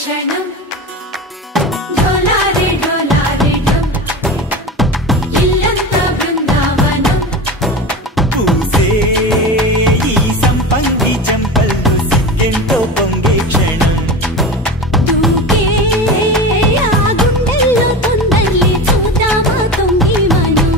క్షణం ఢోలారే ఢోలారే ఢం ఇల్లంతా బృందావనం పూసే ఈ సంపంగి చెంపల్లో సిగ్గెంతో పొంగే క్షణం దూకే ఆ గుండెల్లో తొందల్లి చూద్దామా తొంగి మనం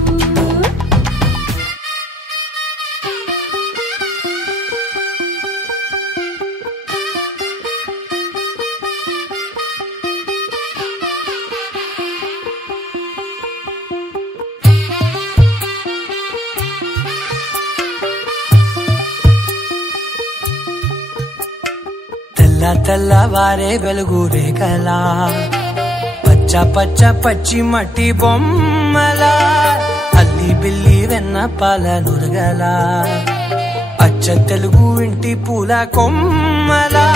తెల్లవారే వెలుగు రేఖలా పచ్చ పచ్చ పచ్చి మట్టి బొమ్మలా అల్లి బిల్లి వెన్న పాల నురగలా అచ్చ తెలుగు ఇంటి పూల కొమ్మలా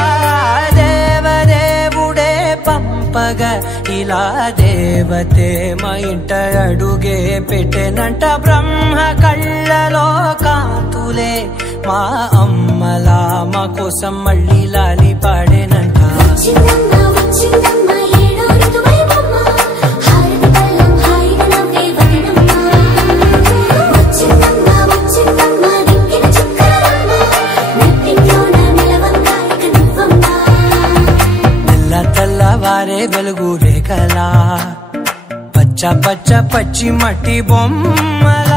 దేవదేవుడే పంపగా ఇలా దేవతే మా ఇంట అడుగే పెట్టెనంట బ్రహ్మ కళ్ళలో కాంతులే మా అమ్మలా మా కోసం మళ్ళీ లాలి పాడేనంట వచ్చిందమ్మా వచ్చిందమ్మా ఏడో ఋతువైవమ్మా హారతి పళ్ళం హాయిగా నవ్వే వదనమ్మా వచ్చిందమ్మా వచ్చిందమ్మా దిక్కిన చుక్కలమ్మా నెట్టింట్లోన నిలవంగా ఇక నువ్వమ్మా తెల్లవారే వెలుగు రేఖలా పచ్చ పచ్చ పచ్చి మట్టి బొమ్మలా